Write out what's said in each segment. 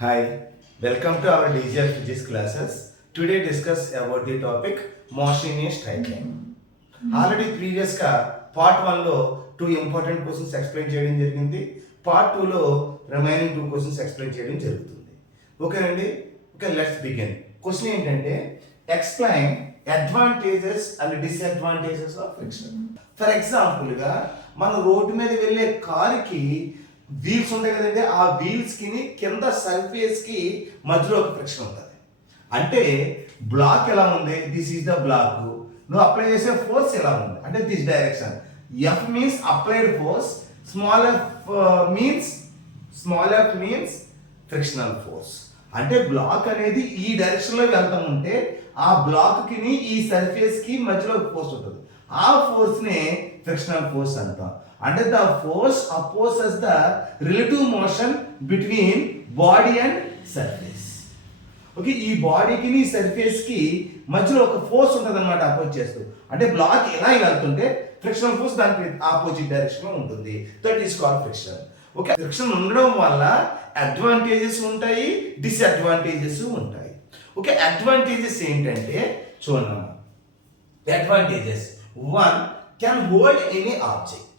Hi, welcome to our digital physics classes. Today discuss about the topic motion in a straight line. Already ప్రీవియస్గా part 1లో 2 important questions explain చేయడం జరిగింది. Part 2లో remaining 2 questions explain చేయడం జరుగుతుంది. ఓకేనండి, okay, let's begin. Question ఏంటంటే explain advantages and disadvantages of friction. For ఎగ్జాంపుల్గా మన రోడ్డు మీద వెళ్ళే కారుకి వీల్స్ ఉంటాయి కదండి, ఆ వీల్స్కి కింద సర్ఫేస్కి మధ్యలో ఒక ఫ్రిక్షన్ ఉంటుంది. అంటే బ్లాక్ ఎలా ఉంది, దిస్ ఈజ్ ద బ్లాక్, నువ్వు అప్లై చేసే ఫోర్స్ ఎలా ఉంది అంటే this direction. F means applied force, small F means frictional force. అంటే బ్లాక్ అనేది ఈ డైరెక్షన్లో వెళ్తా ఉంటే ఆ బ్లాక్కి ఈ సర్ఫేస్కి మధ్యలో ఫోర్స్ ఉంటుంది. ఆ ఫోర్స్నే ఫ్రిక్షనల్ ఫోర్స్ అంటాం. అంటే the force opposes the relative motion between body and surface. Okay, ఈ బాడీకి ఈ సర్ఫేస్కి మధ్యలో ఒక ఫోర్స్ ఉంటుంది అనమాట, అపోజ్ చేస్తూ. అంటే బ్లాక్ ఎలా వెళ్తుంటే ఫ్రిక్షనల్ ఫోర్స్ దానికి ఆపోజిట్ డైరెక్షన్లో ఉంటుంది. That is called friction. Okay, friction ఉండడం వల్ల అడ్వాంటేజెస్ ఉంటాయి, డిసడ్వాంటేజెస్ ఉంటాయి. ఓకే, అడ్వాంటేజెస్ ఏంటంటే చూడమ్మా. Advantages 1 can hold any object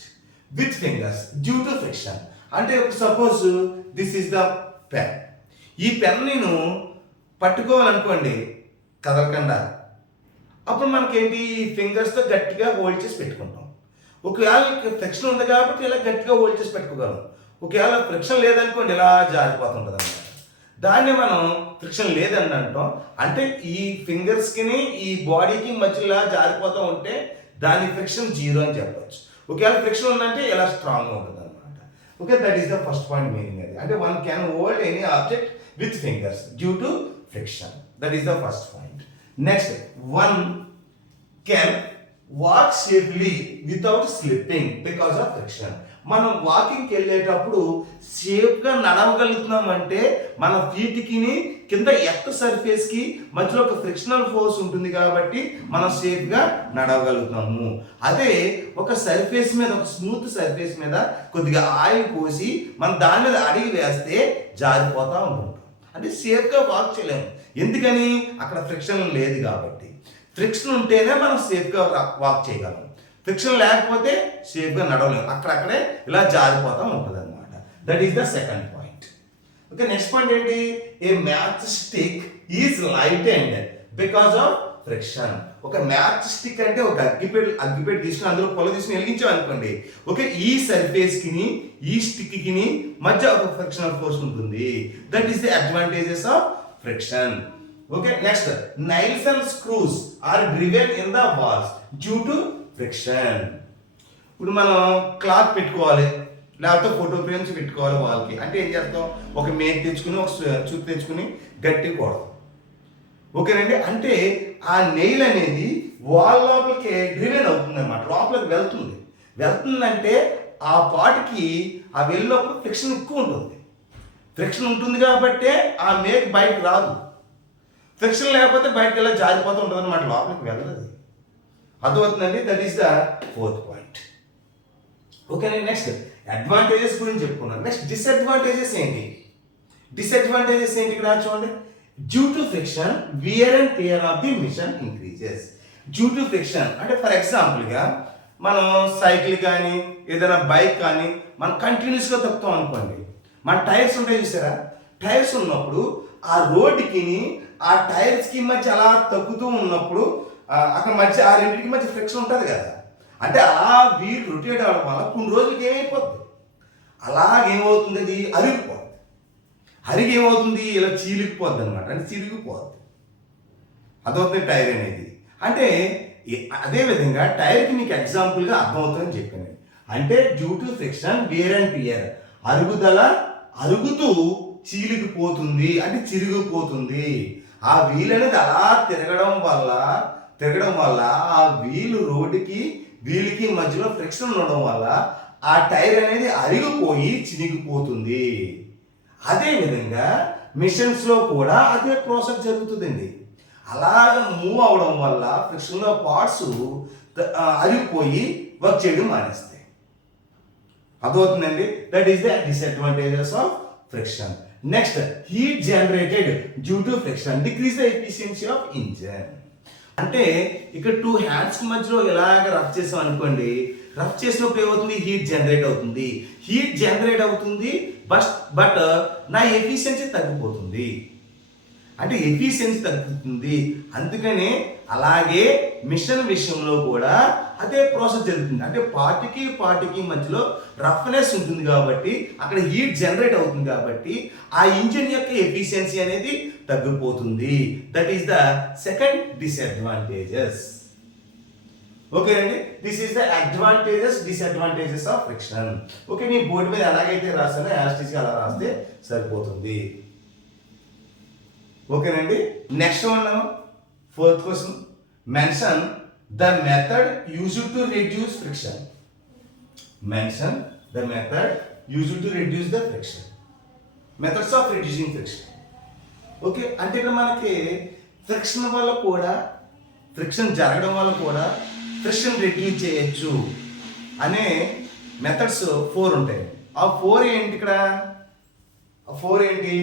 with fingers due to friction. అంటే suppose this is the pen. ఈ పెన్ నేను పట్టుకోవాలనుకోండి కదలకుండా, అప్పుడు మనకేంటి ఫింగర్స్తో గట్టిగా హోల్డ్ చేసి పెట్టుకుంటాం. ఒకవేళ ఫ్రిక్షన్ ఉంది కాబట్టి ఇలా గట్టిగా హోల్డ్ చేసి పెట్టుకోగలం. ఒకవేళ ఫ్రిక్షన్ లేదనుకోండి ఇలా జారిపోతుంటుంది అన్నమాట. దాన్ని మనం ఫ్రిక్షన్ లేదని అంటాం. అంటే ఈ ఫింగర్స్కి ఈ బాడీకి మధ్యలో జారిపోతూ ఉంటే దాని ఫ్రిక్షన్ 0 అని చెప్పచ్చు. ఒకవేళ ఫ్రిక్షన్ ఉందంటే ఇలా స్ట్రాంగ్గా ఉంటుంది అనమాట. Okay, that is the first point meaning అది. అంటే 1 can hold any object with fingers due to friction. That is the first point. Next, 1 can walk safely without slipping because of friction. మనం వాకింగ్కి వెళ్ళేటప్పుడు సేఫ్గా నడవగలుగుతున్నామంటే మన ఫీట్కి కింద ఎర్త్ సర్ఫేస్కి మధ్యలో ఒక ఫ్రిక్షనల్ ఫోర్స్ ఉంటుంది కాబట్టి మనం సేఫ్గా నడవగలుగుతాము. అదే ఒక సర్ఫేస్ మీద, ఒక స్మూత్ సర్ఫేస్ మీద కొద్దిగా ఆయిల్ పోసి మనం దాని మీద అడిగి వేస్తే జారిపోతూ ఉంటుంటాం. అంటే సేఫ్గా వాక్ చేయలేము. ఎందుకని? అక్కడ ఫ్రిక్షన్ లేదు కాబట్టి. ఫ్రిక్షన్ ఉంటేనే మనం సేఫ్గా వాక్ చేయగలం. ఫ్రిక్షన్ లేకపోతే సేఫ్గా నడవలేము, అక్కడక్కడే ఇలా జారిపోతూ ఉంటుంది అనమాట. That is the second point. Okay, next point ఏంటి? A match stick is lightened because of friction. ఒక మ్యాచ్ స్టిక్ అంటే ఒక అగ్గిపెట్టి తీసుకుని అందులో పొల తీసుకుని వెలిగించాం అనుకోండి. ఓకే, ఈ సర్ఫేస్కి ఈ స్టిక్కి మధ్య ఒక ఫ్రిక్షనల్ ఫోర్స్ ఉంటుంది. That is the advantages of friction. Okay, next, nails and screws are driven in the walls due to friction. ఇప్పుడు మనం క్లాత్ పెట్టుకోవాలి, లేకపోతే ఫోటో ఫ్రేమ్స్ పెట్టుకోవాలి వాళ్ళకి. అంటే ఏం చేస్తాం? ఒక మేక్ తెచ్చుకుని, ఒక చుట్టు తెచ్చుకుని గట్టి కొడతాం. ఓకేనండి, అంటే ఆ నెయిల్ అనేది వాల్ లోపలికి డ్రివెన్ అవుతుంది అనమాట, లోపలికి వెళ్తుందంటే ఆ పార్ట్కి ఆ వెళ్ళినప్పుడు ఫ్రిక్షన్ ఎక్కువ ఉంటుంది. ఫ్రిక్షన్ ఉంటుంది కాబట్టే ఆ మేక్ బయటకు రాదు. ఫ్రిక్షన్ లేకపోతే బయటకు ఎలా జారిపోతూ ఉంటుంది అనమాట, లోపలికి వెళ్ళదు. అర్థమవుతుందండి? That is the fourth point. ఓకేనండి, నెక్స్ట్ అడ్వాంటేజెస్ గురించి చెప్పుకున్నాను. నెక్స్ట్ డిసడ్వాంటేజెస్ ఏంటి? డిసడ్వాంటేజెస్ ఏంటి ఇక్కడ చూడండి. Due to friction wear and tear of the machine increases. Due to friction అంటే ఫర్ ఎగ్జాంపుల్గా మనం సైకిల్ కానీ ఏదైనా బైక్ కానీ మనం కంటిన్యూస్గా తొక్కుతాం అనుకోండి, మన టైర్స్ ఉంటాయి చూసారా, టైర్స్ ఉన్నప్పుడు ఆ రోడ్డుకి ఆ టైర్స్కి మధ్య అలా తగ్గుతూ ఉన్నప్పుడు అక్కడ మధ్య ఆ రెండింటికి మధ్య ఫ్రిక్షన్ ఉంటుంది కదా. అంటే అలా వీల్ రొటేట్ అవ్వడం వల్ల కొన్ని రోజులకి ఏమైపోద్ది, అలాగేమవుతుంది, అది అరిగి ఏమవుతుంది, ఇలా చీలిగిపోద్ది అనమాట. అంటే చిరిగిపోద్ది. అదవుతుంది టైర్ అనేది. అంటే అదేవిధంగా టైర్కి మీకు ఎగ్జాంపుల్గా అర్థమవుతుందని చెప్పాను. అంటే due to friction wear and tear, అరుగుతూ చీలిగిపోతుంది, అంటే చిరిగిపోతుంది. ఆ వీల్ అనేది అలా తిరగడం వల్ల ఆ వీలుకి మధ్యలో ఫ్రిక్షన్ ఉండడం వల్ల ఆ టైర్ అనేది అరిగిపోయి చినిగిపోతుంది. అదేవిధంగా మిషన్స్లో కూడా అదే ప్రాసెస్ జరుగుతుందండి. అలాగ మూవ్ అవడం వల్ల ఫ్రిక్షన్లో పార్ట్స్ అరిగిపోయి వర్క్ చేయడం మానేస్తాయి. అర్థమవుతుందండి? That is the disadvantages of friction. Next heat generated due to friction decrease the efficiency of engine. అంటే ఇక్కడ 2 హ్యాండ్స్ మధ్యలో ఇలాగ రఫ్ చేసాం అనుకోండి, రఫ్ చేసినప్పుడు ఏమవుతుంది, హీట్ జనరేట్ అవుతుంది. హీట్ జనరేట్ అవుతుంది బట్ నా ఎఫిషియన్సీ తగ్గిపోతుంది, అంటే ఎఫిషియన్సీ తగ్గుతుంది. అందుకనే అలాగే మిషన్ విషయంలో కూడా అదే ప్రాసెస్ జరుగుతుంది. అంటే పార్టీకి మధ్యలో రఫ్నెస్ ఉంటుంది కాబట్టి అక్కడ హీట్ జనరేట్ అవుతుంది కాబట్టి ఆ ఇంజిన్ యొక్క ఎఫిషియన్సీ అనేది తగ్గిపోతుంది. That is the second disadvantages. Okay అండి, this is the disadvantages of friction. Okay, నీ బోర్డు మీద ఎలాగైతే రాస్తానో యాస్టిస్ అలా రాస్తే సరిపోతుంది. ఓకేనండి, next one, 4th question. Mention the method used to reduce friction. Mention the method used to reduce the friction. Methods of reducing friction. Okay, అంటే ఇక్కడ మనకి ఫ్రిక్షన్ వల్ల కూడా, ఫ్రిక్షన్ జరగడం వల్ల కూడా ఫ్రిక్షన్ రిడ్యూస్ చేయొచ్చు అనే మెథడ్స్ 4 ఉంటాయి. ఆ 4 ఏంటి ఇక్కడ? ఆ 4 ఏంటి?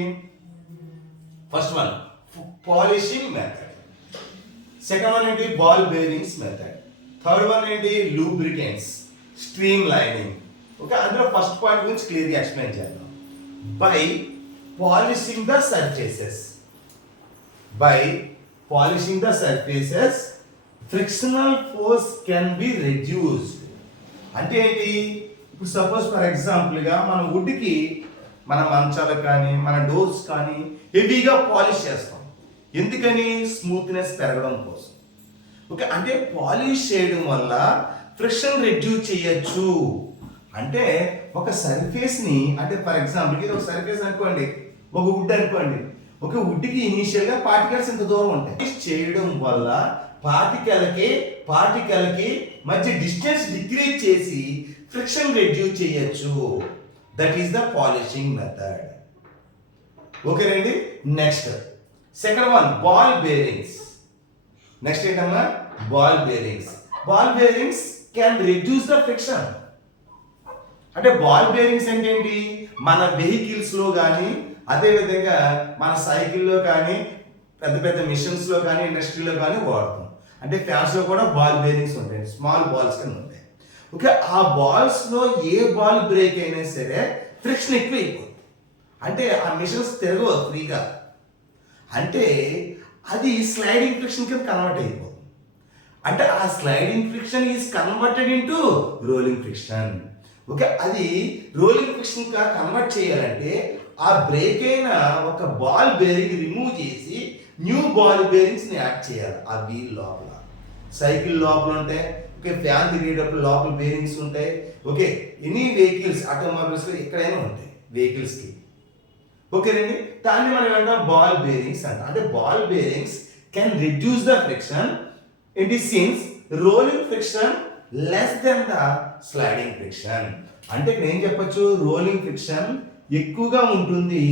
First one polishing method, second one ఏంటి ball bearings method, third one ఏంటి లూబ్రికెంట్స్, స్ట్రీమ్ లైనింగ్. ఓకే, అందులో ఫస్ట్ పాయింట్ గురించి క్లియర్గా ఎక్స్ప్లెయిన్ చేద్దాం. By polishing the surfaces, by polishing the surfaces frictional force can be reduced. అంటే ఏంటి? ఇప్పుడు suppose for ఎగ్జాంపుల్గా మన వుడ్కి, మన మంచాలకు కానీ మన డోర్స్ కానీ హెవీగా పాలిష్ చేస్తాం. ఎందుకని? స్మూత్నెస్ పెరగడం కోసం. ఓకే, అంటే పాలిష్ చేయడం వల్ల ఫ్రిక్షన్ రెడ్యూస్ చేయొచ్చు. అంటే ఒక సర్ఫేస్ని, అంటే ఫర్ ఎగ్జాంపుల్ ఇది ఒక సర్ఫేస్ అనుకోండి, ఒక వుడ్ అనుకోండి. ఒక వుడ్కి ఇనీషియల్గా పార్టికల్స్ ఇంత దూరం ఉంటాయి. చేయడం వల్ల పార్టికల్కి మధ్య డిస్టెన్స్ డిక్రీజ్ చేసి ఫ్రిక్షన్ రెడ్యూస్ చేయొచ్చు. That is the polishing method. ఓకేనండి, next second one ball bearings. Next ఏంటమ్మా? Ball bearings. Ball bearings can reduce the friction. అంటే బాల్ బేరింగ్స్ అంటే ఏంటి? మన వెహికల్స్లో కానీ, అదేవిధంగా మన సైకిల్లో కానీ, పెద్ద మిషన్స్లో కానీ, ఇండస్ట్రీలో కానీ వాడతాం. అంటే ఫ్యాన్స్లో కూడా బాల్ బేరింగ్స్ ఉంటాయి, స్మాల్ బాల్స్ కింద ఉంటాయి. ఓకే, ఆ బాల్స్లో ఏ బాల్ బ్రేక్ అయినా సరే ఫ్రిక్షన్ ఎక్కువ అయిపోతుంది. అంటే ఆ మిషన్స్ తిరగవు ఫ్రీగా, అంటే అది స్లైడింగ్ ఫ్రిక్షన్ కింద కన్వర్ట్ అయిపోతుంది. అంటే ఆ sliding friction is converted into rolling friction. Okay, అది రోలింగ్ ఫ్రిక్షన్ గా కన్వర్ట్ చేయాలంటే ఆ బ్రేక్ అయిన ఒక బాల్ బేరింగ్ రిమూవ్ చేసి న్యూ బాల్ బేరింగ్స్ ని యాడ్ చేయాలి. ఆ వీల్ లోపల, సైకిల్ లోపల ఉంటాయి. ఓకే, ఫ్యాన్ తిరిగేటప్పుడు లోపల బేరింగ్స్ ఉంటాయి. ఓకే, ఎనీ వెహికల్స్, ఆటోమొబైల్స్ లో ఎక్కడైనా ఉంటాయి వెహికల్స్ కి. ఓకేనండి, దాన్ని మనం ఏమంటాం? బాల్ బేరింగ్స్ అంట. అంటే ball bearings can reduce the friction it is since rolling friction less then the sliding friction. అంటే ఇక్కడ ఏం చెప్పొచ్చు? రోలింగ్ ఫ్రిక్షన్ ఎక్కువగా ఉంటుంది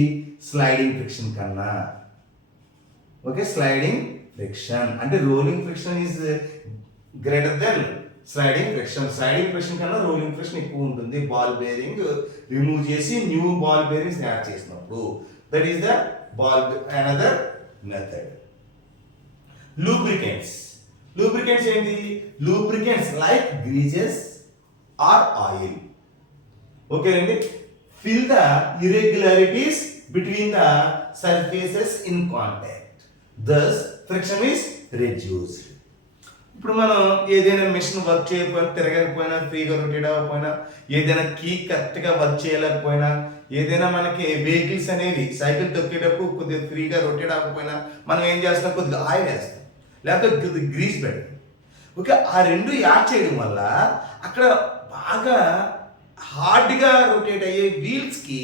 స్లైడింగ్ ఫ్రిక్షన్ కన్నా. ఓకే, స్లైడింగ్ ఫ్రిక్షన్ అంటే rolling friction is greater then sliding friction. Sliding friction కన్నా rolling friction ఎక్కువ ఉంటుంది బాల్ బేరింగ్ రిమూవ్ చేసి న్యూ బాల్ బేరింగ్స్ యాడ్ చేసినప్పుడు. That is the ball another method. Lubricants. Lubricants ఏంటి? Lubricants like గ్రీజెస్ or oil. Okay అండి, fill the irregularities between the surfaces in contact, thus friction is reduced. ఇప్పుడు మనం ఏదైనా machine work చేయకపోయినా, తిరగకపోయినా, ఫ్రీగా rotate అవ్వకపోయినా, ఏదైనా కీ కరెక్ట్గా వర్క్ చేయలేకపోయినా, ఏదైనా మనకి వెహికల్స్ అనేవి సైకిల్ తొక్కేటప్పుడు కొద్దిగా ఫ్రీగా రొటేట్ అవ్వకపోయినా మనం ఏం చేస్తాం? కొద్దిగా ఆయిల్ వేస్తాం, లేకపోతే కొద్దిగా గ్రీస్ పెడతాం. ఓకే, ఆ రెండు యాడ్ చేయడం వల్ల అక్కడ బాగా హార్డ్గా రొటేట్ అయ్యే వీల్స్కి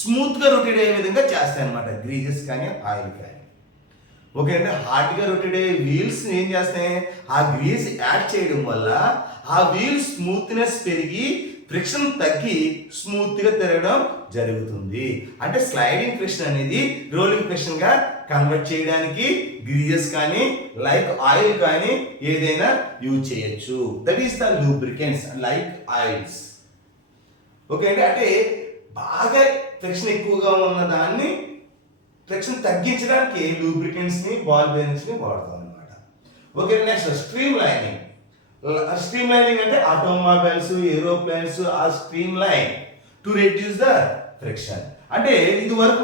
స్మూత్గా రొటేట్ అయ్యే విధంగా చేస్తాయి అన్నమాట గ్రీజెస్ కానీ ఆయిల్ కానీ. ఓకే అంటే హార్డ్గా రొటేట్ అయ్యే వీల్స్ ఏం చేస్తాయి? ఆ గ్రీస్ యాడ్ చేయడం వల్ల ఆ వీల్ స్మూత్నెస్ పెరిగి ఫ్రిక్షన్ తగ్గి స్మూత్గా తిరగడం జరుగుతుంది. అంటే స్లైడింగ్ ఫ్రిక్షన్ అనేది రోలింగ్ ఫ్రిక్షన్ గా కన్వర్ట్ చేయడానికి గ్రీజెస్ కానీ లైక్ ఆయిల్ కానీ ఏదైనా యూజ్ చేయొచ్చు. That is the lubricants like oils. Okay అంటే బాగా ఫ్రిక్షన్ ఎక్కువగా ఉన్న దాన్ని ఫ్రిక్షన్ తగ్గించడానికి లూబ్రికెంట్స్ని బాల్ బేరింగ్స్ని వాడతాం అనమాట. Okay, next stream lining. Stream lining అంటే ఆటోమొబైల్స్, ఏరోప్లేన్స్ ఆ stream line to reduce the friction. అంటే ఇది వరకు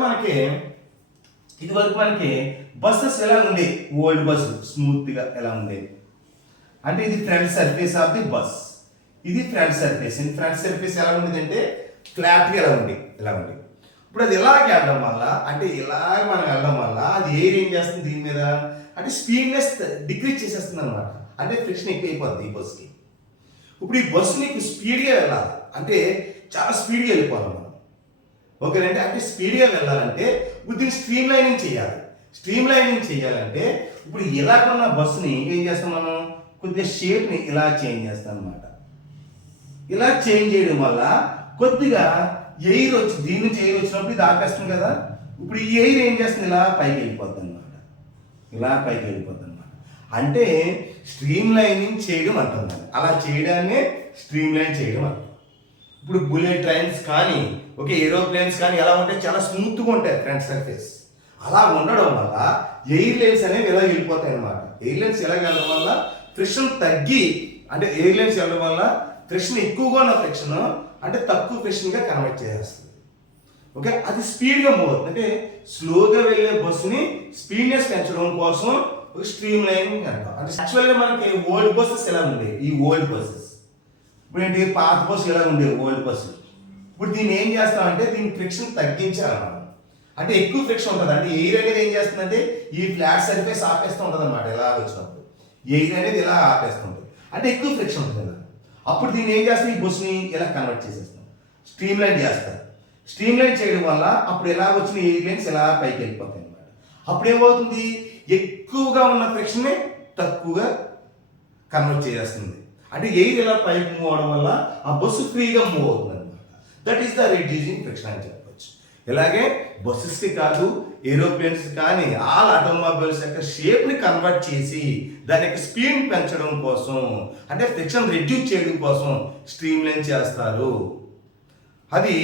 మనకి బస్సెస్ ఎలా ఉంది, ఓల్డ్ బస్ స్మూత్గా ఎలా ఉంది అంటే ఇది front surface of the bus, ఇది ఫ్రంట్ సర్ఫేస్. ఫ్రంట్ సర్ఫేస్ ఎలా ఉండేది అంటే ఫ్లాట్గా ఎలా ఉంది. ఇప్పుడు అది ఇలాగ వెళ్ళడం వల్ల అంటే ఇలాగ మనం వెళ్ళడం వల్ల అది ఎయిర్ ఏం చేస్తుంది దీని మీద అంటే స్పీడ్నెస్ డిక్రీజ్ చేసేస్తుంది అనమాట. అంటే ఫ్రిక్షన్ ఎక్కువ అయిపోద్ది ఈ బస్కి. ఇప్పుడు ఈ బస్సు నీకు స్పీడ్గా వెళ్ళాలి అంటే చాలా స్పీడ్గా వెళ్ళిపోవాలి మనం. ఓకేనంటే అంటే స్పీడ్గా వెళ్ళాలంటే ఇప్పుడు దీన్ని స్ట్రీమ్ లైనింగ్ చేయాలి. స్ట్రీమ్ లైనింగ్ చేయాలంటే ఇప్పుడు ఇలాగున్న బస్సుని ఏం చేస్తాం మనం, కొద్దిగా షేప్ని ఇలా చేంజ్ చేస్తాం అనమాట. ఇలా చేంజ్ చేయడం వల్ల కొద్దిగా ఎయిర్ వచ్చి దీని నుంచి ఎయిర్ వచ్చినప్పుడు ఇది ఆపేస్తుంది కదా. ఇప్పుడు ఈ ఎయిర్ ఏం చేస్తుంది, ఇలా పైకి వెళ్ళిపోద్ది అనమాట. అంటే స్ట్రీమ్ లైనింగ్ చేయడం అంటుంది. అలా చేయడాన్ని స్ట్రీమ్ లైన్ చేయడం అంటారు. ఇప్పుడు బుల్లెట్ ట్రైన్స్ కానీ ఓకే ఏరోప్లేన్స్ కానీ ఎలా ఉంటాయి, చాలా స్మూత్గా ఉంటాయి ఫ్రంట్ సర్ఫేస్. అలా ఉండడం వల్ల ఎయిర్ లైన్స్ అనేవి ఇలా వెళ్ళిపోతాయి అనమాట. ఎయిర్ లైన్స్ ఎలా వెళ్ళడం వల్ల ఫ్రిక్షన్ తగ్గి అంటే ఎయిర్ లైన్స్ వెళ్ళడం వల్ల ఫ్రిక్షన్ ఎక్కువగా ఉన్న ఫ్రిక్షన్ అంటే తక్కువ ఫ్రిక్షన్గా కన్వర్ట్ చేసేస్తుంది. ఓకే, అది స్పీడ్గా మూవ్ అవుతుంది. అంటే స్లోగా వెళ్ళే బస్సుని స్పీడ్నెస్ పెంచడం కోసం ఒక స్ట్రీమ్ లైనింగ్ అంటాం. అంటే యాక్చువల్గా మనకి ఓల్డ్ బస్సెస్ ఎలా ఉండేవి, ఈ ఓల్డ్ బస్సెస్ ఇప్పుడు ఏంటి పాత బస్సు ఎలా ఉండేవి ఓల్డ్ బస్సులు. ఇప్పుడు దీన్ని ఏం చేస్తామంటే దీని ఫ్రిక్షన్ తగ్గించాలి మనం. అంటే ఎక్కువ ఫ్రిక్షన్ ఉంటుంది. అంటే ఎయిర్ అనేది ఏం చేస్తుందంటే ఈ ఫ్లాట్ సర్ఫేస్ ఆపేస్తూ ఉంటుంది అనమాట. ఇలా వచ్చినప్పుడు ఎయిర్ అనేది ఇలా ఆపేస్తుంటుంది. అంటే ఎక్కువ ఫ్రిక్షన్ ఉంటుంది కదా. అప్పుడు దీన్ని ఏం చేస్తాం, ఈ బస్సుని ఇలా కన్వర్ట్ చేసేస్తాం, స్ట్రీమ్ లైన్ చేస్తారు. స్ట్రీమ్ లైన్ చేయడం వల్ల అప్పుడు ఎలా వచ్చిన ఎయిర్ లైన్స్ ఎలా పైకి వెళ్ళిపోతాయి అనమాట. అప్పుడు ఏమవుతుంది, ఎక్కువగా ఉన్న ఫ్రిక్షన్ని తక్కువగా కన్వర్ట్ చేసేస్తుంది. అంటే ఎయిర్ ఇలా పైకి మూవ్ అవడం వల్ల ఆ బస్సు ఫ్రీగా మూవ్ అవుతుంది అనమాట. That is the reducing friction అని చెప్పవచ్చు. ఇలాగే బస్సెస్కి కాదు ఏరోప్లేన్స్ కానీ ఆల్ ఆటోమొబైల్స్ యొక్క షేప్ని కన్వర్ట్ చేసి దాని యొక్క స్పీడ్ పెంచడం కోసం అంటే ఫ్రిక్షన్ రెడ్యూస్ చేయడం కోసం స్ట్రీమ్ లైన్ చేస్తారు. అది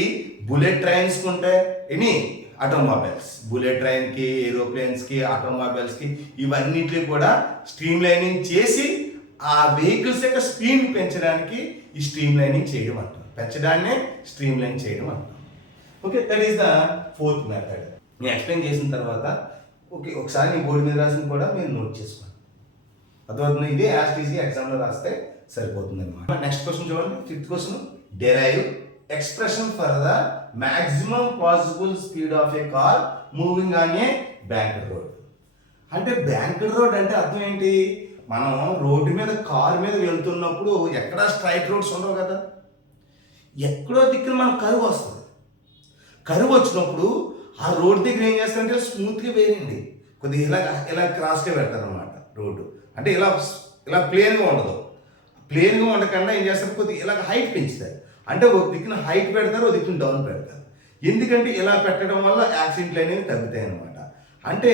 బుల్లెట్ ట్రైన్స్కి ఉంటాయి, ఎనీ ఆటోమొబైల్స్, బుల్లెట్ ట్రైన్కి, ఏరోప్లేన్స్కి, ఆటోమొబైల్స్కి ఇవన్నిటిని కూడా స్ట్రీమ్ లైనింగ్ చేసి ఆ వెహికల్స్ యొక్క స్పీడ్ పెంచడానికి ఈ స్ట్రీమ్ లైనింగ్ చేయడం అంటారు. పెంచడాన్నే స్ట్రీమ్ లైన్ చేయడం అంటారు. Okay, that is the fourth method. నేను ఎక్స్ప్లెయిన్ చేసిన తర్వాత ఓకే ఒకసారి నీ బోర్డు మీద రాసిన కూడా మీరు నోట్ చేసుకోండి. అర్థమవుతుంది. ఇదే యాస్టీజీ ఎగ్జామ్లో రాస్తే సరిపోతుంది అనమాట. నెక్స్ట్ క్వశ్చన్ చూడండి, fifth question. Derive expression for the maximum possible speed of a car moving on a banked road. అంటే బ్యాంక్డ్ రోడ్ అంటే అర్థం ఏంటి, మనం రోడ్డు మీద కార్ మీద వెళ్తున్నప్పుడు ఎక్కడా స్ట్రైట్ రోడ్స్ ఉండవు కదా, ఎక్కడో దిక్కున మనకు కరువు వస్తుంది. కరువు వచ్చినప్పుడు ఆ రోడ్ దగ్గర ఏం చేస్తారంటే స్మూత్గా వేయండి, కొద్దిగా ఇలా క్రాస్గా పెడతారు అనమాట రోడ్డు. అంటే ఇలా ప్లేన్గా ఉండదు. ప్లేన్గా ఉండకుండా ఏం చేస్తారు, కొద్దిగా ఇలా హైట్ పెంచుతారు. అంటే ఒక దిక్కున హైట్ పెడతారు, ఒక దిక్కున డౌన్ పెడతారు. ఎందుకంటే ఇలా పెట్టడం వల్ల యాక్సిడెంట్లు అనేవి తగ్గుతాయి అనమాట. అంటే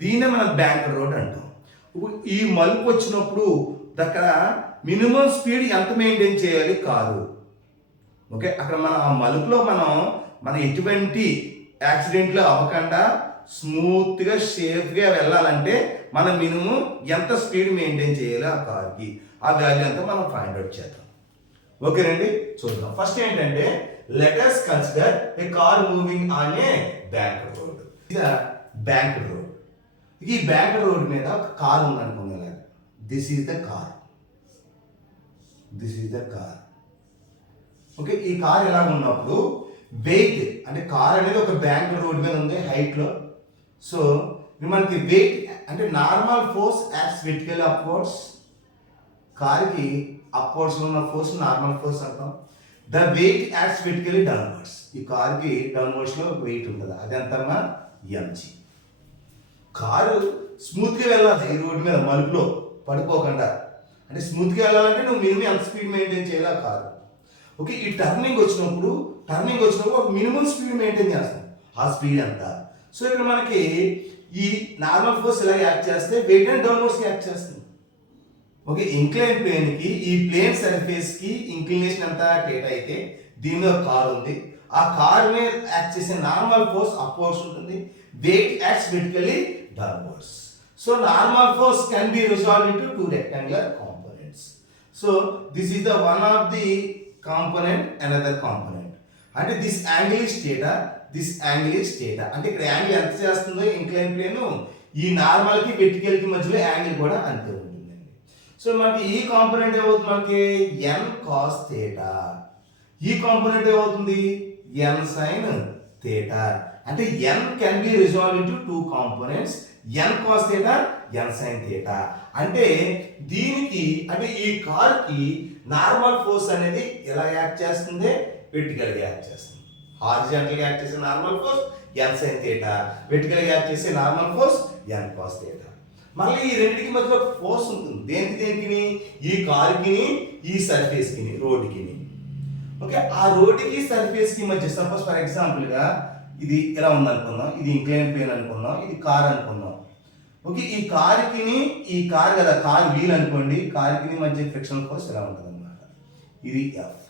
దీన్నే మనం బ్యాంక్ రోడ్ అంటాం. ఈ మలుపు వచ్చినప్పుడు అక్కడ మినిమం స్పీడ్ ఎంత మెయింటైన్ చేయాలి కారు. ఓకే, అక్కడ మనం ఆ మలుపులో మనం ఎటువంటి యాక్సిడెంట్లు అవ్వకుండా స్మూత్గా సేఫ్గా వెళ్ళాలంటే మనం మినిమం ఎంత స్పీడ్ మెయింటైన్ చేయాలి ఆ కార్కి, ఆ వాల్యూ అంతా మనం ఫైండ్ అవుట్ చేద్దాం. ఓకేనండి, చూద్దాం. ఫస్ట్ ఏంటంటే let us consider A car moving on A bank road. ఇది బ్యాంక్ రోడ్. ఈ బ్యాంక్ రోడ్ మీద ఒక కార్ ఉందనుకోండి. This is the car. Okay, ఈ కార్ ఎలా ఉన్నప్పుడు వెయిట్ అంటే కార్ అనేది ఒక బ్యాంక్ రోడ్ మీద ఉంది హైట్లో. సో మనకి వెయిట్ అంటే normal force acts vertical upwards. కార్కి అప్వర్డ్స్లో ఉన్న ఫోర్స్ నార్మల్ ఫోర్స్ అంటాం. The weight acts vertically downwards. ఈ కార్కి డౌన్వర్డ్స్లో వెయిట్ ఉంటుంది, అది అంతమా mg. కారు స్మూత్గా వెళ్ళాలి ఈ రోడ్డు మీద మలుపులో పడిపోకుండా. అంటే స్మూత్గా వెళ్ళాలంటే నువ్వు మినిమం ఎంత స్పీడ్ మెయింటైన్ చేయాలి ఆ కారు. ఓకే, ఈ టర్నింగ్ వచ్చినప్పుడు ఒక మినిమం స్పీడ్ మెయింటైన్ చేస్తాం, ఆ స్పీడ్ అంతా. సో ఇక్కడ మనకి ఈ నార్మల్ ఫోర్స్ ఇలా యాక్ట్ చేస్తే వెయిట్ అండ్ డౌన్వర్డ్స్కి యాక్ట్ చేస్తుంది. ఓకే, ఇంక్లైన్ ప్లేన్కి ఈ ప్లేన్ సర్ఫేస్కి ఇంక్లినేషన్ అంతా టేట్ అయితే దీని మీద కార్ ఉంది, ఆ కార్ మీద యాక్ట్ చేసే నార్మల్ ఫోర్స్ అప్వర్డ్స్ ఉంటుంది, weight acts vertically downwards. So normal force can be resolved into two rectangular components. So this is the one of the component, another component. అంటే this angle is theta, this angle is theta. అంటే ఇక్కడ angle ఎంత చేస్తుందో incline plane ఈ normal కి vertical కి మధ్యలో angle కూడా అంతే ఉంటుందండి. సో మనకి ఈ కాంపోనెంట్ ఏమవుతుంది, మనకి n cos theta. ఈ కాంపోనెంట్ ఏమవుతుంది n sin theta. అంటే n can be resolve into two components, n cos theta, n sin theta. అంటే దీనికి అంటే ఈ కార్ కి నార్మల్ ఫోర్స్ అనేది ఎలా యాక్ట్ చేస్తుంది, వెర్టికల్ గా యాక్ట్ చేస్తుంది. హారిజాంటల్ గా యాక్ట్ చేసే normal force n sin theta, vertical గా యాక్ట్ చేసే normal force n cos theta. మళ్ళీ ఈ రెండింటికి మధ్యలో ఫోర్స్ ఉంటుంది, దేనికి ఈ కార్ కి ఈ సర్ఫేస్ కి రోడ్డుకి. ఓకే, ఆ రోడ్డుకి సర్ఫేస్ కి మధ్య సపోజ్ ఫర్ ఎగ్జాంపుల్ గా ఇది ఎలా ఉంది అనుకుందాం, ఇది ఇంక్లైన్ ప్లేన్ అనుకుందాం, ఇది కార్ అనుకుందాం. ఓకే, ఈ కార్ కదా కార్ వీల్ అనుకోండి, కార్కి మధ్య ఫ్రిక్షన్ ఫోర్స్ ఎలా ఉంటుంది అనమాట, ఇది ఎఫ్.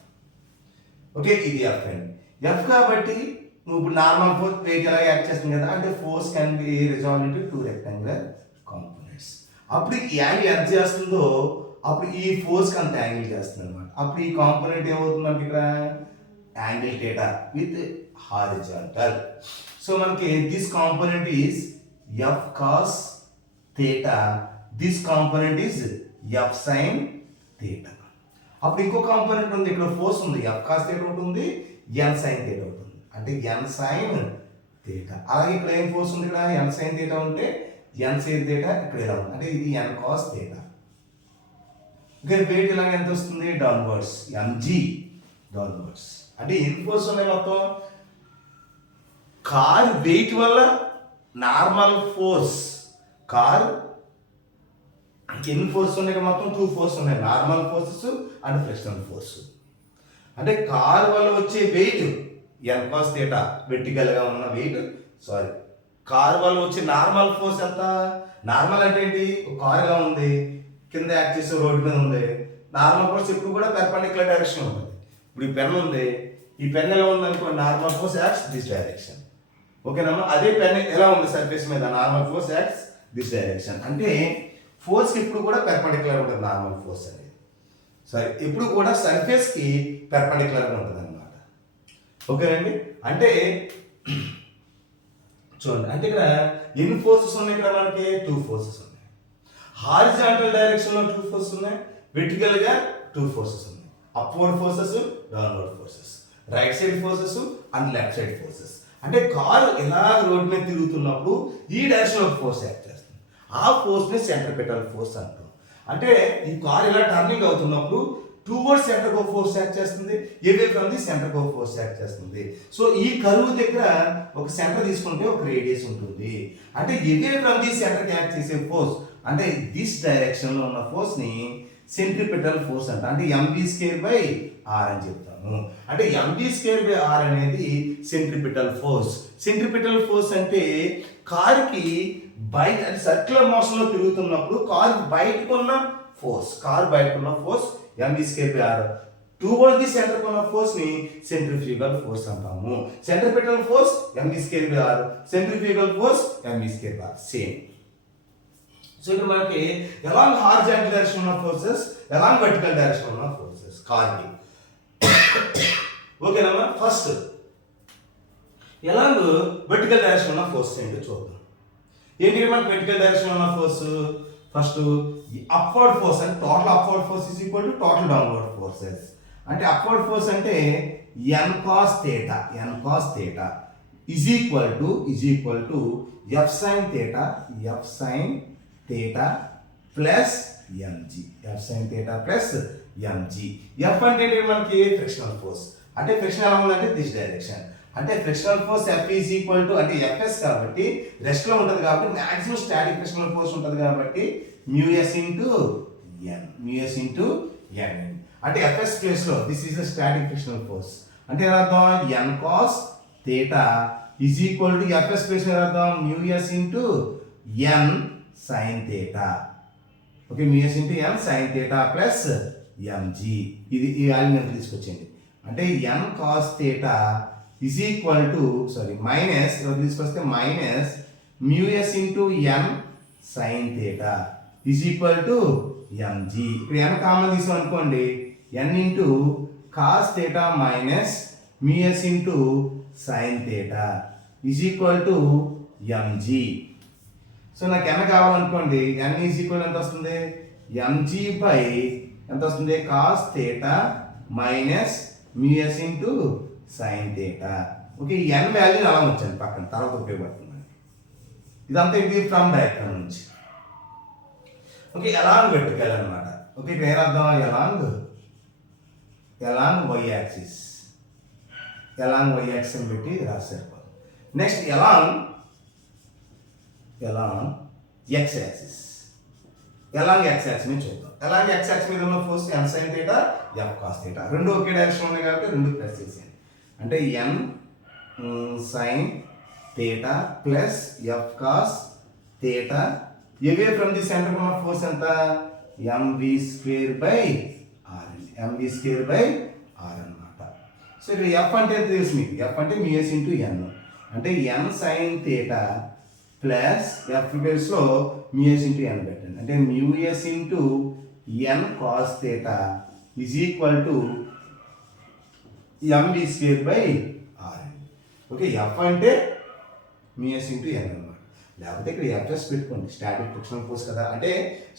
ఓకే, ఇది ఎఫ్ అండి. ఎఫ్ కాబట్టి నువ్వు ఇప్పుడు నార్మల్ ఫోర్స్ వెయిట్ ఎలా యాక్ట్ చేస్తుంది కదా, అంటే force can B resolve into two rectangular components. అప్పుడు ఈ యాంగిల్ ఎంత చేస్తుందో అప్పుడు ఈ ఫోర్స్ కి అంత యాంగిల్ చేస్తుంది అనమాట. అప్పుడు ఈ కాంపోనెంట్ ఏమవుతుంది మనకి ఇక్కడ angle theta with horizontal. So మనకి this component is f cos theta, this component is f sin theta. అప్పుడు ఇంకో కాంపోనెంట్ ఉంది, ఇక్కడ ఫోర్స్ ఉంది, f cos theta ఉంటుంది, n sin theta ఉంటుంది, అంటే n sin theta. అలాగే ఇక్కడ ఏం ఫోర్స్ ఉంది, ఇక్కడ n sin theta ఉంటే n sin theta ఇక్కడ ఎలా ఉంది, అంటే ఇది n cos theta. ఇంకా వెయిట్ ఇలాగ ఎంత వస్తుంది, డౌన్వర్డ్స్, mg డౌన్వర్డ్స్. అంటే ఎన్ని ఫోర్స్ ఉన్నాయి మొత్తం, కార్ వెయిట్ వల్ల నార్మల్ ఫోర్స్, కార్ ఎన్ని ఫోర్స్ ఉన్నాయి మొత్తం, టూ ఫోర్స్ ఉన్నాయి, normal forces and frictional force. అంటే కార్ వల్ల వచ్చే weight n cos theta vertical గా ఉన్న వెయిట్, సారీ కార్ వల్ల వచ్చే నార్మల్ ఫోర్స్ ఎంత, నార్మల్ అంటే ఏంటి, కార్ ఎలా ఉంది కింద యాక్ట్ చేసే రోడ్డు మీద ఉంది, నార్మల్ ఫోర్స్ ఎప్పుడు కూడా పెర్పెండిక్యులర్ డైరెక్షన్ ఉంటుంది. ఇప్పుడు ఈ పెన్ ఉంది, ఈ పెన్ ఎలా ఉంది అనుకో, normal force acts this direction. ఓకేనమ్మా, అదే పెన్ ఎలా ఉంది సర్ఫేస్ మీద, normal force acts this direction. అంటే ఫోర్స్ ఎప్పుడు కూడా పెర్పెండిక్యులర్ ఉంటుంది, నార్మల్ ఫోర్స్ అనేది సరే ఎప్పుడు కూడా సర్ఫేస్ కి పెర్పెండిక్యులర్ ఉంటుంది అనమాట. ఓకేనండి, అంటే చూడండి, అంటే ఇక్కడ ఎన్ని ఫోర్సెస్ ఉన్నాయి, ఇక్కడ మనకి టూ ఫోర్సెస్ ఉన్నాయి. హారిజాంటల్ డైరెక్షన్ లో టూ ఫోర్సెస్ ఉన్నాయి, వెర్టికల్ గా టూ ఫోర్సెస్ ఉన్నాయి, upward forces, downward forces, right side forces and left side forces. అంటే కారు ఎలా రోడ్ మీద తిరుగుతున్నప్పుడు ఈ డైరెక్షన్ లో ఫోర్స్ యాక్ట్ చేస్తుంది, ఆ ఫోర్స్ ని సెంట్రిపెటల్ ఫోర్స్ అంటాం. అంటే ఈ కార్ ఇలా టర్నింగ్ అవుతున్నప్పుడు towards centre of force act చేస్తుంది, away from the centre of force act చేస్తుంది. సో ఈ కర్వ్ దగ్గర ఒక సెంటర్ తీసుకుంటే ఒక రేడియస్ ఉంటుంది, అంటే away from the centre act చేసే ఫోర్స్, అంటే దిస్ డైరెక్షన్ లో ఉన్న ఫోర్స్ ని సెంట్రిపెటల్ ఫోర్స్ అంట, అంటే mv²/r అని చెప్తాము. అంటే mv²/r అనేది సెంట్రిపెటల్ ఫోర్స్. సెంట్రిపెటల్ ఫోర్స్ అంటే కారుకి బయట అంటే సర్క్యులర్ మోషన్ లో తిరుగుతున్నప్పుడు కారు బయటకున్న force, mv²/r. Towards the centre ఉన్న ఫోర్స్ ని సెంట్రిఫ్యూగల్ ఫోర్స్ అంటాము. Centripetal force mv²/r, centrifugal force mv²/r same. So ఇక్కడ మనకి ఎలాంగ్ హారిజాంటల్ డైరెక్షన్ ఉన్న ఫోర్సెస్, ఎలాంగ్ వర్టికల్ డైరెక్షన్ ఉన్న ఫోర్సెస్ కార్కి. ఓకేనమ్మా, ఫస్ట్ ఎలాంగ్ వర్టికల్ డైరెక్షన్ ఉన్న ఫోర్స్ ఏంటో చూద్దాం. ఏంటి మనకి వర్టికల్ డైరెక్షన్ ఉన్న ఫోర్స్, ఫస్ట్ అప్వర్డ్ ఫోర్స్, అంటే total upward force is equal to total downward forces. అంటే అప్వర్డ్ ఫోర్స్ అంటే n cos theta is equal to f sin theta plus mg, f sin theta plus mg. f అంటే మనకి frictional force, అంటే friction ఎలా ఉందంటే this direction, అంటే frictional force F is equal to, అంటే Fs కాబట్టి rest లో ఉంటుంది కాబట్టి మాక్సిమం స్టాటిక్ ఫ్రిక్షనల్ ఫోర్స్ ఉంటుంది కాబట్టి µs ఇంటూ n. అంటే Fs ప్లేస్ లో this is the static frictional force, అంటే ఎలా అర్థం, n cos theta is equal to Fs place లో ఎలా అర్థం, µs into n sin theta. Okay, µs into n sin theta plus mg. ఇది ఈ వాల్యూ తీసుకొచ్చేయండి, అంటే n cos theta is equal to minus ఎవరు తీసుకొస్తే minus mu s into n sine theta is equal to mg. ఇక్కడ n common తీసాం అనుకోండి, n into cos theta minus mu s into sine theta is equal to mg. So నాకు n కావాలనుకోండి, N is equal ఎంత వస్తుంది, MG by ఎంత వస్తుంది, cos theta minus mu s into sine theta. Okay, ఈ n value అలా వచ్చాను పక్కన, తర్వాత ఉపయోగపడుతుంది. ఇదంతా ఇది ఫ్రమ్ డయాగ్రామ్ నుంచి. ఓకే, ఎలాంగ్ వెర్టికల్ అనమాట. ఓకే, ఇక్కడ ఏం అర్థం, along y axis, along y axis అని పెట్టి ఇది రాశారు. Next along x axis, along x axis ని చూద్దాం. ఎలాంగ్ ఎక్స్ యాక్సిస్ మీద ఉన్న force n sine theta f cos theta, రెండు ఒకే డైరెక్షన్ ఉన్నాయి కాబట్టి రెండు ప్లస్ చేసేయండి. అంటే n sine theta plus f cos theta away from the centre ఉన్న ఫోర్స్ ఎంత, MV square by R, MV square by R అనమాట. సో ఇక్కడ ఎఫ్ అంటే ఎంత తెలుసు మీకు, ఎఫ్ అంటే మ్యూఎస్ ఇంటూ ఎన్, అంటే n sine theta plus f ప్లేస్లో మ్యూఎస్ ఇంటూ ఎన్ పెట్టండి, అంటే mu s into n cos theta is equal to mv square by r. Okay, f అంటే మ్యూఎస్ ఇంటూ ఎన్ అనమాట. లేకపోతే ఇక్కడ ఎఫ్ఎస్ పెట్టుకోండి, స్టాటిక్ ఫ్రిక్షనల్ ఫోర్స్ కదా, అంటే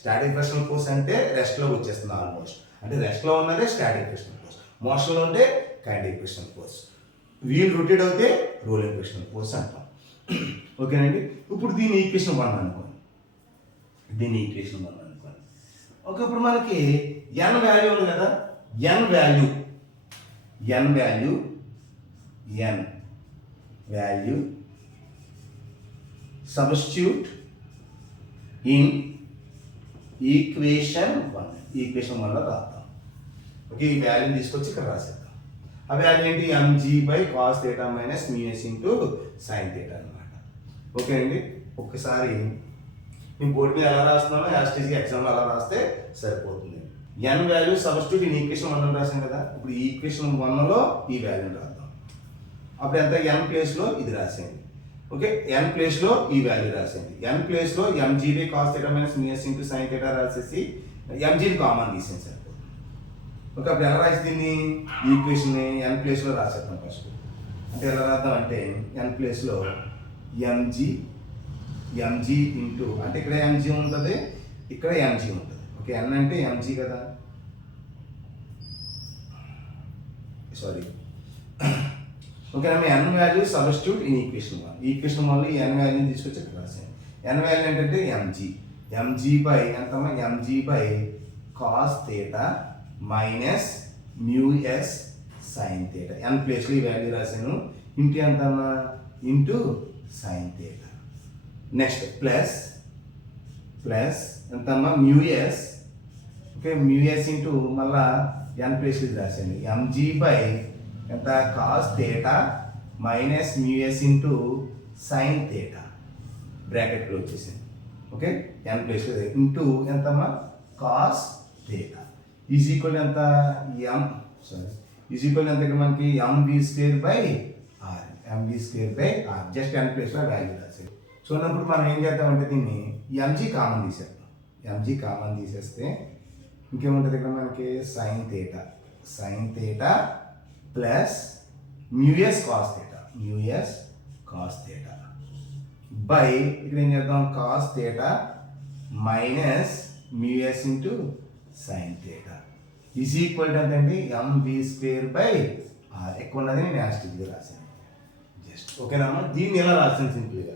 స్టాటిక్ ఫ్రిక్షనల్ ఫోర్స్ అంటే రెస్ట్లో వచ్చేస్తుంది ఆల్మోస్ట్, అంటే రెస్ట్లో ఉన్నదే స్టాటిక్ ఫ్రిక్షనల్ ఫోర్స్, మోషన్లో ఉంటే kinetic frictional force, wheel rotate అవుతే రోలింగ్ ఫ్రిక్షనల్ ఫోర్స్ అంటాం. ఓకేనండి, ఇప్పుడు దీని ఈక్వేషన్ 1 అనుకోండి, ఓకే. ఇప్పుడు మనకి ఎన్ వాల్యూ ఉంది కదా, ఎన్ వాల్యూ సబ్స్టిట్యూట్ ఇన్ ఈక్వేషన్ 1లో రాద్దాం. ఓకే, ఈ వాల్యూని తీసుకొచ్చి ఇక్కడ రాసేద్దాం. ఆ వాల్యూ ఏంటి, mg by cos theta minus mu s into sine theta అనమాట. ఓకే అండి, ఒక్కసారి నేను బోర్డు మీద ఎలా రాస్తున్నానో యాస్టీస్గా ఎగ్జామ్లో అలా రాస్తే సరిపోతుంది. ఎన్ వాల్యూ సబ్స్టిట్యూట్ ఇన్ ఈక్వేషన్ 1 రాసాం కదా, ఇప్పుడు ఈ ఈక్వేషన్ 1లో ఈ వాల్యూని రాద్దాం. అప్పుడు ఎంత, ఎన్ ప్లేస్లో ఇది రాసేయండి. ఓకే, ఎన్ ప్లేస్లో ఈ వాల్యూ రాసేయండి, ఎన్ ప్లేస్లో mg by cos theta minus mu s into sine theta రాసేసి ఎంజీని కామన్ తీసేసి సరిపోతుంది. ఓకే, అప్పుడు ఎలా రాసి దీన్ని, ఈక్వేషన్ని ఎన్ ప్లేస్లో రాసేద్దాం ఫస్ట్. అంటే ఎలా రాద్దాం అంటే ఎన్ ప్లేస్లో ఎంజీ ఇంటూ, అంటే ఇక్కడ ఎంజీ ఉంటుంది, ఇక్కడ ఎంజీ ఉంటుంది. ఓకే, ఎన్ అంటే ఎంజీ కదా, okay, n value substitute in equation 1. Equation 1లో ఈ ఎన్ వాల్యూని తీసుకొచ్చి ఇక్కడ రాసాను. ఎన్ వాల్యూ ఏంటంటే ఎంజీ బై ఎంతమ్మా, mg by cos theta minus mu s sine theta, n ప్లేస్లో ఈ వాల్యూ రాశాను, ఇంటూ ఎంతమ్మా, into sine theta. Next plus ఎంతమ్మా, మ్యూఎస్, ఓకే, మ్యూఎస్ ఇంటూ మళ్ళా ఎన్ ప్లేస్లో ఇది రాశాను, ఎంజీ బై ఎంత, cos theta minus mu s into sine theta బ్రాకెట్లో వచ్చేసింది. ఓకే, ఎన్ ప్లేస్లో ఇంటూ ఎంతమ్మా, cos theta is equal to, is equal to, ఇక్కడ మనకి mv square by r, just n ప్లేస్లో వాల్యూ రాసేది. చూడప్పుడు మనం ఏం చేద్దామంటే దీన్ని ఎంజీ కామన్ తీసేస్తే ఇంకేముంటుంది ఇక్కడ మనకి, sine theta plus mu s cos theta by ఇక్కడ ఏం చేద్దాం, cos theta minus mu s into sine theta is equal to ఎంతండి, ఎంవి స్క్వేర్ బై ఆర్. ఎక్కువ ఉన్నది నేను యాస్టిక్గా రాశాను జస్ట్. ఓకేనమ్మా, దీన్ని ఎలా రాసాను సింపుల్గా.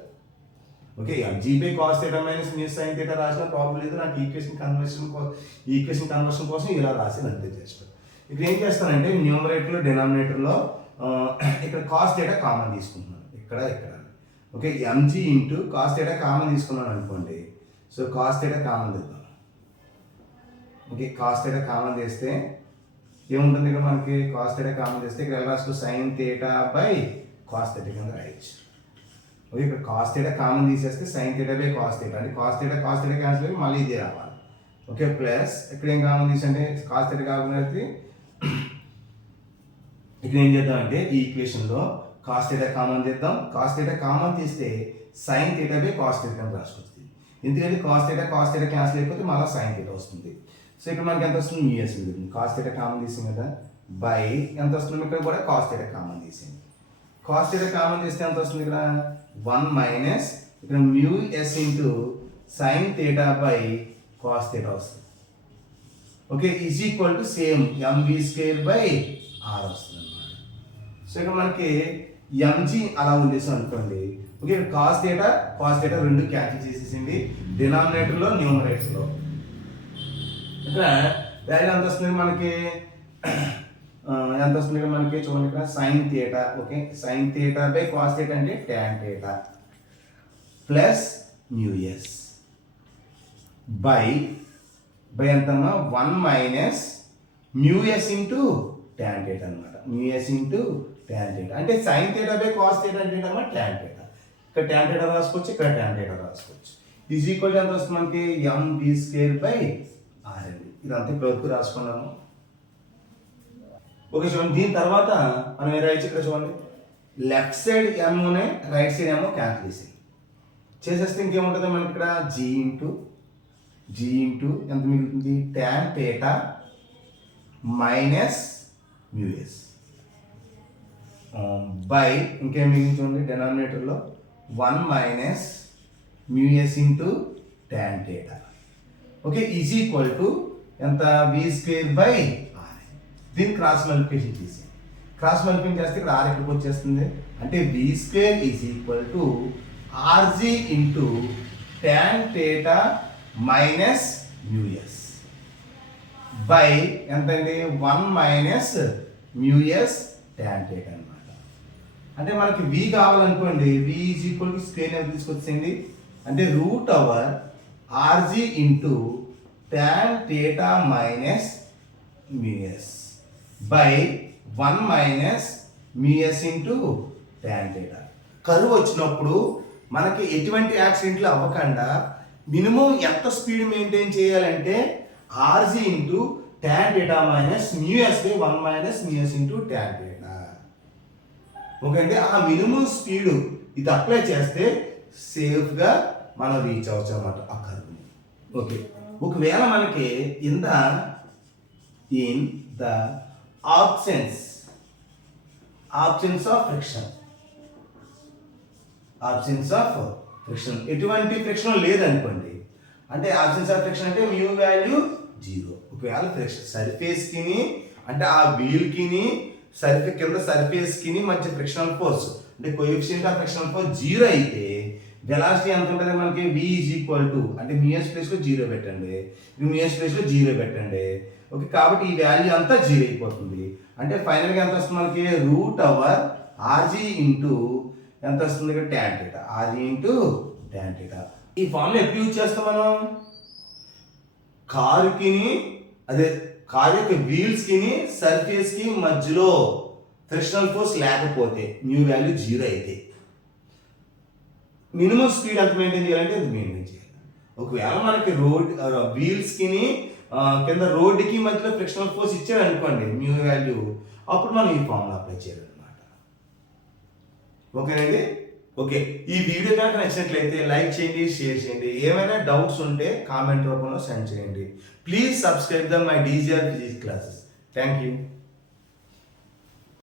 Okay, mg by cos theta minus mu s sine theta రాసిన ప్రాబ్లం లేదు, నాకు ఈక్వేషన్ కన్వర్షన్ కోసం ఇలా రాసాను అంతే జస్ట్. ఇక్కడ ఏం చేస్తానంటే న్యూమరేటర్లో డినామినేటర్లో ఇక్కడ కాస్ థీటా కామన్ తీసుకుంటున్నాను, ఇక్కడ. Okay, mg into cos theta common తీసుకున్నాను అనుకోండి, సో కాస్ థీటా కామన్ తెద్దాం. ఓకే, కాస్ థీటా కామన్ చేస్తే ఏముంటుంది ఇక్కడ మనకి, కాస్ థీటా కామన్ చేస్తే ఇక్కడ ఎలా రాసుకో, sign theta by cos theta కింద రాయొచ్చు. ఓకే, ఇక్కడ కాస్ థీటా కామన్ తీసేస్తే sign theta by cos theta, అంటే కాస్ థీటా క్యాన్సిల్ అయ్యి మళ్ళీ ఇదే రావాలి. ఓకే, ప్లస్ ఇక్కడ ఏం కామన్ తీసంటే కాస్ థీటా కామన్ అయితే ఇక్కడ ఏం చేద్దామంటే ఈ ఈక్వేషన్లో కాస్ థీటా కామన్ తీద్దాం. కాస్ థీటా కామన్ తీస్తే sign theta by cos theta అని రాసుకొస్తుంది. ఎందుకంటే కాస్ థీటా క్యాన్సిల్ అయిపోతే మళ్ళీ సైన్ థీటా వస్తుంది. సో ఇక్కడ మనకి ఎంత వస్తుంది? మ్యూఎస్ మిగులుతుంది. కాస్ థీటా కామన్ తీసాం కదా, బై ఎంత వస్తుంది? ఇక్కడ కూడా కాస్ థీటా కామన్ తీసింది. కాస్ థీటా కామన్ తీస్తే ఎంత వస్తుంది? ఇక్కడ 1 మైనస్ ఇక్కడ mu s into sine theta by cos theta వస్తుంది. Okay, is equal to same M V square by R వస్తుంది అన్నమాట. సో ఇక్కడ మనకి ఎంజీ అలా ఉండేసాం అనుకోండి. ఓకే, కాస్ థీటా రెండు క్యాన్సిల్ చేసేసింది డినామినేటర్లో న్యూమరేటర్లో. ఇక్కడ వాల్యూ ఎంత వస్తుంది మనకి? ఎంత వస్తుంది మనకి? చూడండి ఇక్కడ sign theta. Okay, sign theta by cos theta అంటే ట్యాన్ థీటా ప్లస్ మ్యూఎస్ బై ఎంతమ్మా? 1 minus mu s into tan theta అనమాట. మ్యూఎస్ ఇంటూ ట్యాన్ థీటా అంటే sign theta by cos theta అంటే ఏంటమ్మా? Tan theta. ఇక్కడ ట్యాన్ థీటా రాసుకోవచ్చు, ఇక్కడ ట్యాన్ థీటా రాసుకోవచ్చు. ఈజ్ ఈక్వల్ ఎంత వస్తుంది మనకి? ఎంబీ స్క్వేర్ బై ఆర్ అండి. ఇదంతా ఇప్పుడు వరకు రాసుకున్నాము. ఓకే చూడండి, దీని తర్వాత మనం ఏ రాయొచ్చు? ఇక్కడ చూడండి, లెఫ్ట్ సైడ్ ఎమ్నే రైట్ సైడ్ ఏమో క్యాన్సిల్ చేసేస్తే ఇంకేముంటుంది మనకి? ఇక్కడ జీ ఇంటూ ఎంత మిగులుతుంది? Tan theta minus mu s by ఇంకేం మిగిలింది డినామినేటర్లో 1 minus mu s into tan theta. Okay, is equal to ఎంత? V square by r. దీన్ని క్రాస్ మల్టిప్లికేషన్ చేసి క్రాస్ మల్టిప్లికేషన్ చేస్తే ఇక్కడ ఆర్ ఎక్కడికి వచ్చేస్తుంది అంటే v square is equal to rg into tan theta minus mu s by ఎంతండి? 1 మైనస్ మ్యూఎస్ ట్యాన్ థీటా అనమాట. అంటే మనకి వి కావాలనుకోండి, v is equal to square ఎంత తీసుకొచ్చింది అంటే root over rg into tan theta minus mu s by 1 minus mu s into tan theta. Curve వచ్చినప్పుడు మనకి ఎటువంటి యాక్సిడెంట్లు అవ్వకుండా మినిమం ఎంత స్పీడ్ మెయింటైన్ చేయాలంటే rg into tan theta minus mu s by 1 minus mu s into tan theta. Okay అండి, ఆ minimum speed ఇది అప్లై చేస్తే సేఫ్గా మనం రీచ్ అవ్వచ్చు అన్నమాట ఆ కర్వ్ని. ఓకే, ఒకవేళ మనకి in the absence of friction ఎటువంటి ఫ్రిక్షన్ లేదనుకోండి, అంటే ఆబ్సెన్స్ ఆఫ్ ఫ్రిక్షన్ అంటే మ్యూ వాల్యూ 0. ఒకవేళ ఫ్రిక్షన్ సర్ఫేస్కిని అంటే ఆ వీల్కిని కింద సర్ఫేస్కిని మధ్య ఫ్రిక్షనల్ ఫోర్స్ అంటే కోఎఫిషియంట్ ఆఫ్ ఫ్రిక్షనల్ ఫోర్స్ 0 అయితే వెలాసిటీ ఎంత ఉంటుంది మనకి? v ఈజ్ ఈక్వల్ టు అంటే మ్యూఎస్ ప్లేస్లో 0 పెట్టండి, మ్యూఎస్ ప్లేస్లో 0 పెట్టండి. ఓకే, కాబట్టి ఈ వాల్యూ అంతా 0 అయిపోతుంది. అంటే ఫైనల్గా ఎంత వస్తుంది మనకి? రూట్ ఓవర్ ఆర్జీ ఇంటూ ఎంత వస్తుంది? ఇక్కడ tan theta. R g into tan theta. ఈ ఫార్ములా ఎప్పుడు యూజ్ చేస్తాం మనం? కారు యొక్క వీల్స్కి సర్ఫేస్కి మధ్యలో ఫ్రిక్షనల్ ఫోర్స్ లేకపోతే న్యూ వాల్యూ 0 అయితే మినిమం స్పీడ్ ఎంత మెయింటైన్ చేయాలంటే అది మెయింటైన్ చేయాలి. ఒకవేళ మనకి వీల్స్కి కింద రోడ్డుకి మధ్యలో ఫ్రిక్షనల్ ఫోర్స్ ఇచ్చారు అనుకోండి న్యూ వాల్యూ, అప్పుడు మనం ఈ ఫార్ములా అప్లై చేయాలన్నమాట. ఓకేనండి. ఓకే, ఈ వీడియో కనుక నచ్చినట్లయితే లైక్ చేయండి, షేర్ చేయండి. ఏమైనా డౌట్స్ ఉంటే కామెంట్ రూపంలో సెండ్ చేయండి. Please subscribe my DGR physics classes. Thank you.